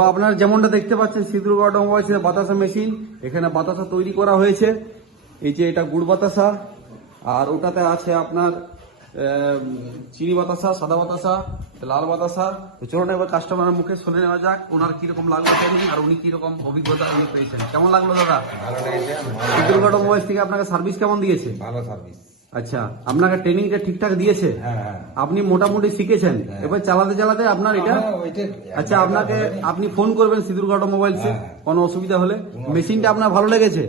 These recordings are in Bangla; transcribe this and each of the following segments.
তো আপনারা যেমনটা দেখতে পাচ্ছেন সিঁদুর অটোমোবাইলসের বাতাসা মেশিন। এখানে বাতাসা তৈরি করা হয়েছে। এই যে এটা গুড় বাতাসা আর ওটাতে আছে আপনার চিনি বাতাসা সাদা বাতাসা লাল বাতাসা। তো চলুন এবার কাস্টমারের মুখে শুনে নেওয়া যাক ওনার কীরকম লাগল আর উনি কীরকম অভিজ্ঞতা উনি পেয়েছেন। কেমন লাগল দাদা? ভালো লেগেছে সিঁদুর অটোমোবাইলস থেকে আপনাকে সার্ভিস কেমন দিয়েছে? ভালো সার্ভিস আচ্ছা আপনাকে ট্রেনিংটা ঠিকঠাক দিয়েছে? হ্যাঁ হ্যাঁ। আপনি মোটামুটি শিখেছেন। হ্যাঁ। এবার চালাতে চালাতে আপনার এটা আচ্ছা আপনাকে আপনি ফোন করবেন সিঁদুরগড় মোবাইলসে হ্যাঁ। কোনো অসুবিধা হলে। মেশিনটা আপনার ভালো লেগেছে?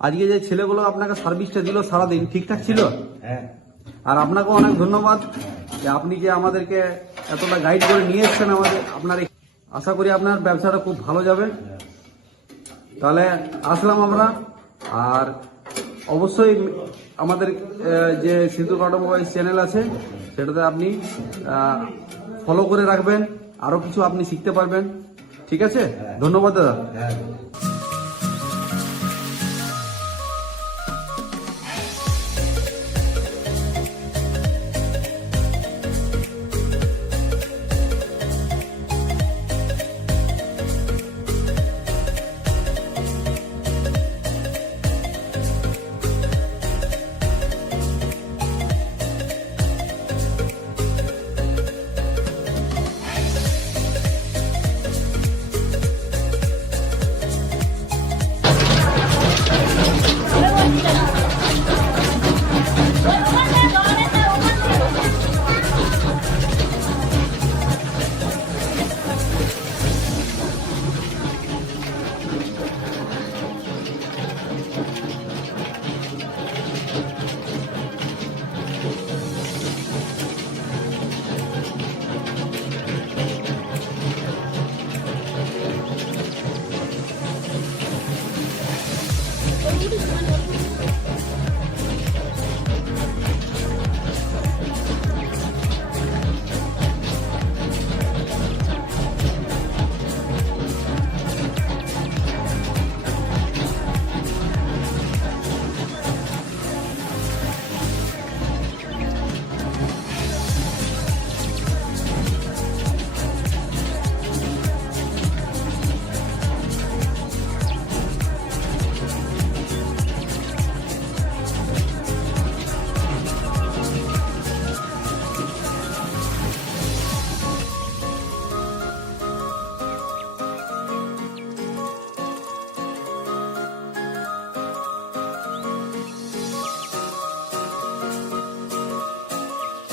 আজকে যে ছেলেগুলো আপনাকে সার্ভিসটা দিল সারাদিন ঠিকঠাক ছিল? আর আপনাকে অনেক ধন্যবাদ যে আপনি যে আমাদেরকে এতটা গাইড করে নিয়ে এসছেন আমাদের আপনার আশা করি আপনার ব্যবসাটা খুব ভালো যাবে। তাহলে আসলাম আমরা। আর অবশ্যই আমাদের যে যে সিন্ধু অটোমোবাইল চ্যানেল আছে সেটাতে আপনি ফলো করে রাখবেন। আরও কিছু আপনি শিখতে পারবেন। ঠিক আছে? ধন্যবাদ দাদা। হ্যাঁ।